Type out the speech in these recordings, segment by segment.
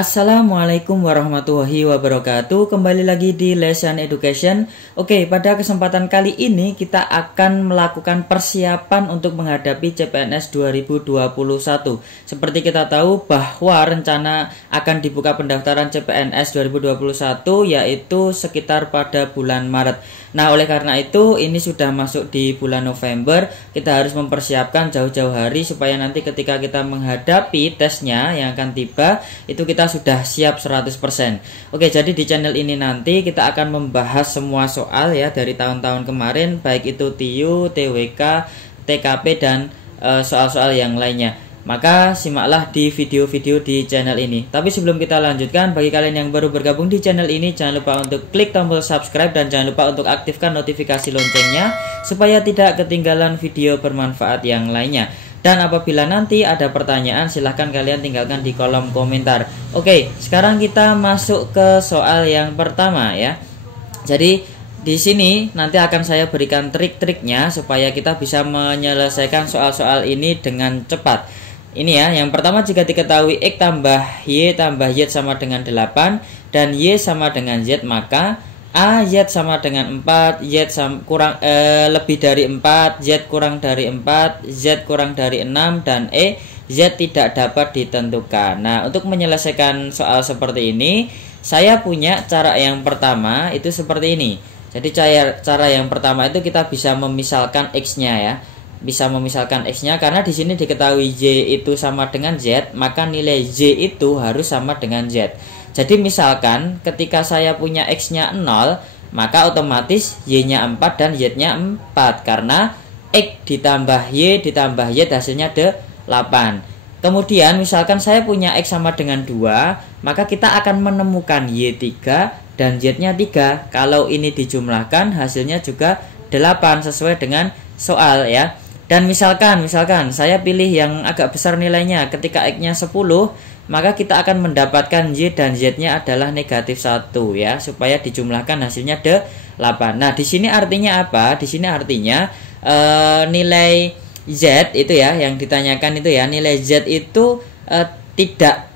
Assalamualaikum warahmatullahi wabarakatuh. Kembali lagi di Lesson Education. Oke, pada kesempatan kali ini kita akan melakukan persiapan untuk menghadapi CPNS 2021. Seperti kita tahu bahwa rencana akan dibuka pendaftaran CPNS 2021 yaitu sekitar pada bulan Maret. Nah, oleh karena itu ini sudah masuk di bulan November. Kita harus mempersiapkan jauh-jauh hari supaya nanti ketika kita menghadapi tesnya yang akan tiba itu kita sudah siap 100%. Oke, jadi di channel ini nanti kita akan membahas semua soal ya dari tahun-tahun kemarin, baik itu TIU, TWK, TKP dan soal-soal yang lainnya. Maka simaklah di video-video di channel ini. Tapi sebelum kita lanjutkan, bagi kalian yang baru bergabung di channel ini, jangan lupa untuk klik tombol subscribe dan jangan lupa untuk aktifkan notifikasi loncengnya supaya tidak ketinggalan video bermanfaat yang lainnya. Dan apabila nanti ada pertanyaan, silahkan kalian tinggalkan di kolom komentar. Oke, sekarang kita masuk ke soal yang pertama ya. Jadi di sini nanti akan saya berikan trik-triknya supaya kita bisa menyelesaikan soal-soal ini dengan cepat. Ini ya, yang pertama jika diketahui X tambah Y tambah Y sama dengan 8 dan Y sama dengan Z, maka A Z sama dengan 4, Z kurang lebih dari 4, Z kurang dari 4, Z kurang dari 6, dan E Z tidak dapat ditentukan. Nah, untuk menyelesaikan soal seperti ini, saya punya cara yang pertama itu seperti ini. Jadi cara yang pertama itu kita bisa memisalkan X-nya ya. Bisa memisalkan X-nya karena di sini diketahui Y itu sama dengan Z, maka nilai Z itu harus sama dengan Z. Jadi misalkan ketika saya punya X-nya 0, maka otomatis Y-nya 4 dan Z-nya 4 karena X ditambah Y hasilnya 8. Kemudian misalkan saya punya X sama dengan 2, maka kita akan menemukan Y3 dan Z-nya 3. Kalau ini dijumlahkan hasilnya juga 8 sesuai dengan soal ya. Dan misalkan saya pilih yang agak besar nilainya, ketika X-nya 10, maka kita akan mendapatkan Y dan Z-nya adalah negatif 1 ya, supaya dijumlahkan hasilnya 8. Nah, di sini artinya apa? Di sini artinya nilai Z itu ya, yang ditanyakan itu ya, nilai Z itu tidak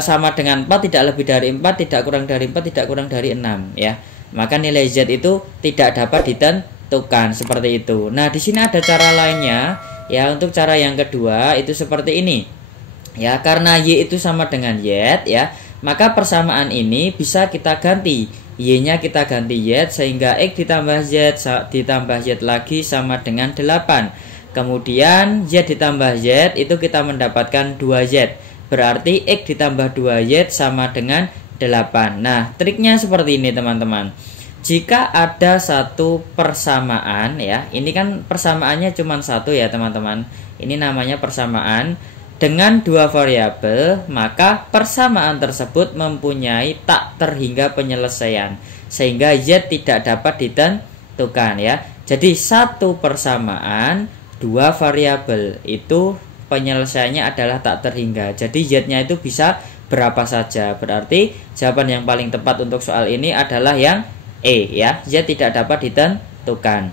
sama dengan 4, tidak lebih dari 4, tidak kurang dari 4, tidak kurang dari 6 ya. Maka nilai Z itu tidak dapat ditentukan seperti itu. Nah, di sini ada cara lainnya ya. Untuk cara yang kedua itu seperti ini. Ya, karena Y itu sama dengan Z ya, maka persamaan ini bisa kita ganti. Y-nya kita ganti Z sehingga X ditambah Z lagi sama dengan 8. Kemudian Z ditambah Z itu kita mendapatkan 2Z. Berarti X ditambah 2Z sama dengan 8. Nah, triknya seperti ini teman-teman. Jika ada satu persamaan ya, ini kan persamaannya cuma satu ya teman-teman. Ini namanya persamaan dengan dua variabel, maka persamaan tersebut mempunyai tak terhingga penyelesaian sehingga Z tidak dapat ditentukan ya. Jadi satu persamaan dua variabel itu penyelesaiannya adalah tak terhingga. Jadi Z-nya itu bisa berapa saja. Berarti jawaban yang paling tepat untuk soal ini adalah yang E ya, Z tidak dapat ditentukan.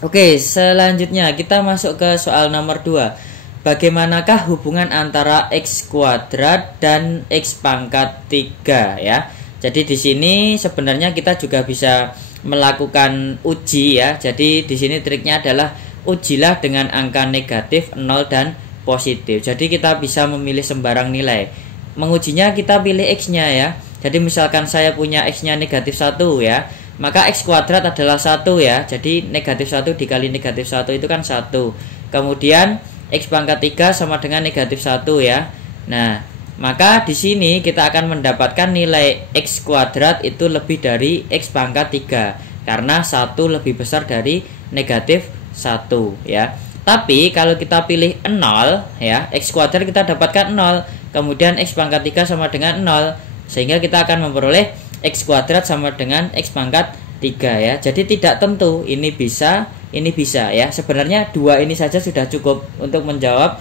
Oke, selanjutnya kita masuk ke soal nomor 2. Bagaimanakah hubungan antara X kuadrat dan X pangkat 3 ya. Jadi di sini sebenarnya kita juga bisa melakukan uji ya. Jadi di sini triknya adalah ujilah dengan angka negatif, 0 dan positif. Jadi kita bisa memilih sembarang nilai. Mengujinya kita pilih X-nya ya. Jadi misalkan saya punya X-nya negatif 1 ya, maka X kuadrat adalah 1 ya. Jadi negatif 1 dikali negatif 1 itu kan 1. Kemudian X pangkat 3 sama dengan negatif 1 ya. Nah, maka di sini kita akan mendapatkan nilai X kuadrat itu lebih dari X pangkat 3 karena 1 lebih besar dari negatif 1 ya. Tapi kalau kita pilih 0 ya, X kuadrat kita dapatkan 0. Kemudian X pangkat 3 sama dengan 0. Sehingga kita akan memperoleh X kuadrat sama dengan X pangkat 3 ya. Jadi tidak tentu ini bisa ya. Sebenarnya dua ini saja sudah cukup untuk menjawab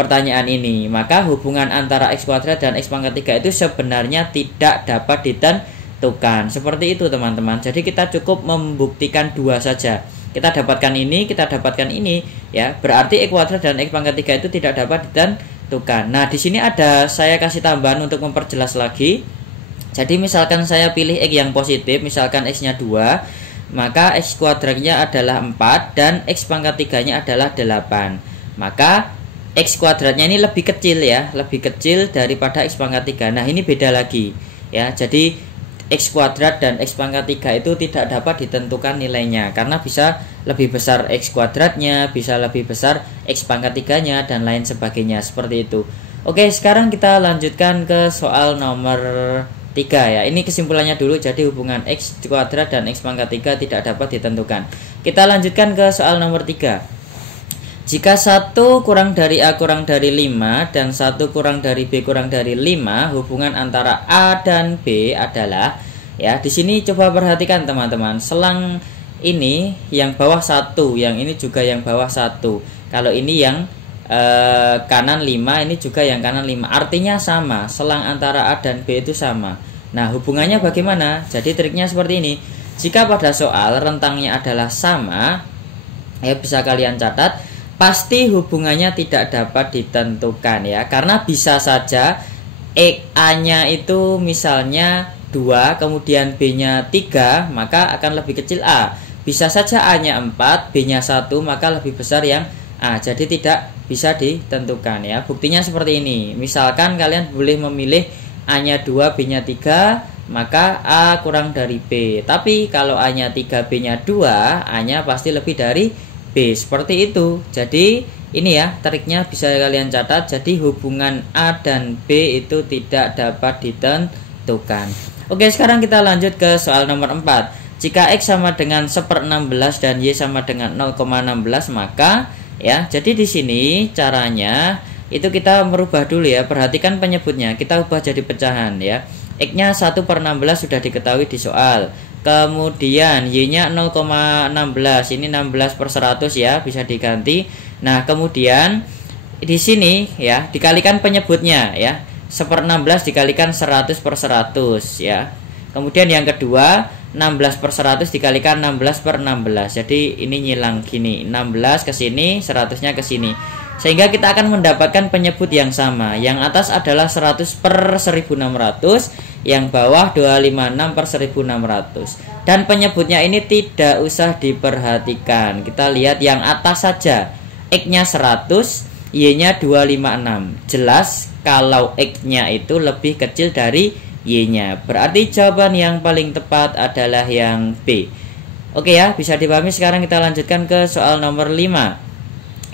pertanyaan ini. Maka hubungan antara X kuadrat dan X pangkat 3 itu sebenarnya tidak dapat ditentukan. Seperti itu teman-teman. Jadi kita cukup membuktikan dua saja. Kita dapatkan ini ya. Berarti X kuadrat dan X pangkat 3 itu tidak dapat ditentukan. ditentukan. Nah, di sini ada saya kasih tambahan untuk memperjelas lagi. Jadi misalkan saya pilih X yang positif, misalkan X-nya 2, maka X kuadratnya adalah 4 dan X pangkat 3-nya adalah 8. Maka X kuadratnya ini lebih kecil ya, lebih kecil daripada X pangkat 3. Nah, ini beda lagi ya. Jadi X kuadrat dan X pangkat 3 itu tidak dapat ditentukan nilainya, karena bisa lebih besar X kuadratnya, bisa lebih besar X pangkat 3-nya, dan lain sebagainya, seperti itu. Oke, sekarang kita lanjutkan ke soal nomor 3 ya. Ini kesimpulannya dulu. Jadi hubungan X kuadrat dan X pangkat 3 tidak dapat ditentukan. Kita lanjutkan ke soal nomor 3. Jika 1 kurang dari A kurang dari 5 dan 1 kurang dari B kurang dari 5, hubungan antara A dan B adalah, ya, di sini coba perhatikan teman-teman. Selang ini yang bawah 1, yang ini juga yang bawah 1. Kalau ini yang kanan 5, ini juga yang kanan 5. Artinya sama, selang antara A dan B itu sama. Nah, hubungannya bagaimana? Jadi triknya seperti ini. Jika pada soal rentangnya adalah sama, ya bisa kalian catat, pasti hubungannya tidak dapat ditentukan ya. Karena bisa saja A-nya itu misalnya 2, kemudian B-nya 3, maka akan lebih kecil A. Bisa saja A-nya 4, B-nya 1, maka lebih besar yang A. Jadi tidak bisa ditentukan ya. Buktinya seperti ini. Misalkan kalian boleh memilih A-nya 2, B-nya 3, maka A kurang dari B. Tapi kalau A-nya 3, B-nya 2, A-nya pasti lebih dari B. Seperti itu. Jadi ini ya triknya, bisa kalian catat. Jadi hubungan A dan B itu tidak dapat ditentukan. Oke, sekarang kita lanjut ke soal nomor 4. Jika X sama dengan 1/16 dan Y sama dengan 0,16, maka ya, jadi di sini caranya itu kita merubah dulu ya. Perhatikan penyebutnya, kita ubah jadi pecahan ya. X-nya 1/16 sudah diketahui di soal. Kemudian Y-nya 0,16, ini 16/100 ya, bisa diganti. Nah, kemudian di sini ya dikalikan penyebutnya ya. 1/16 dikalikan 100/100 ya. Kemudian yang kedua 16/100 dikalikan 16/16. Jadi ini nyilang gini, 16 ke sini, 100-nya ke sini. Sehingga kita akan mendapatkan penyebut yang sama. Yang atas adalah 100/1600, yang bawah 256/1600. Dan penyebutnya ini tidak usah diperhatikan. Kita lihat yang atas saja. X-nya 100, Y-nya 256. Jelas kalau X-nya itu lebih kecil dari Y-nya. Berarti jawaban yang paling tepat adalah yang B. Oke ya, bisa dipahami. Sekarang kita lanjutkan ke soal nomor 5.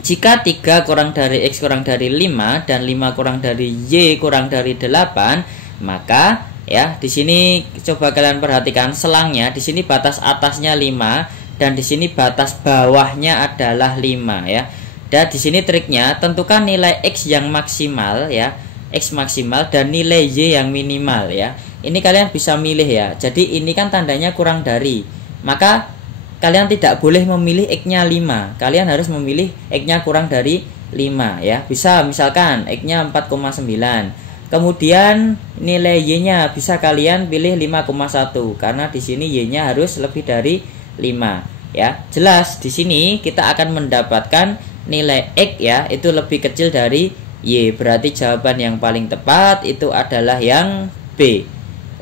Jika 3 kurang dari X kurang dari 5 dan 5 kurang dari Y kurang dari 8, maka ya di sini coba kalian perhatikan selangnya. Di sini batas atasnya 5 dan di sini batas bawahnya adalah 5 ya. Dan di sini triknya, tentukan nilai X yang maksimal ya. X maksimal dan nilai Y yang minimal ya. Ini kalian bisa milih ya. Jadi ini kan tandanya kurang dari, maka kalian tidak boleh memilih X-nya 5. Kalian harus memilih X-nya kurang dari 5 ya. Bisa misalkan X-nya 4,9. Kemudian nilai Y-nya bisa kalian pilih 5,1 karena di sini Y-nya harus lebih dari 5 ya. Jelas di sini kita akan mendapatkan nilai X ya itu lebih kecil dari Y. Berarti jawaban yang paling tepat itu adalah yang B.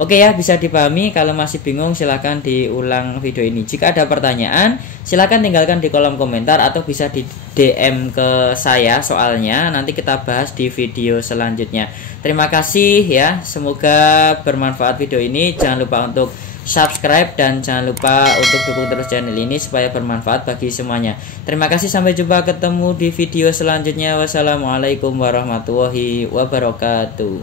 Oke ya, bisa dipahami. Kalau masih bingung silahkan diulang video ini. Jika ada pertanyaan silahkan tinggalkan di kolom komentar atau bisa di DM ke saya soalnya. Nanti kita bahas di video selanjutnya. Terima kasih ya, semoga bermanfaat video ini. Jangan lupa untuk subscribe dan jangan lupa untuk dukung terus channel ini supaya bermanfaat bagi semuanya. Terima kasih, sampai jumpa, ketemu di video selanjutnya. Wassalamualaikum warahmatullahi wabarakatuh.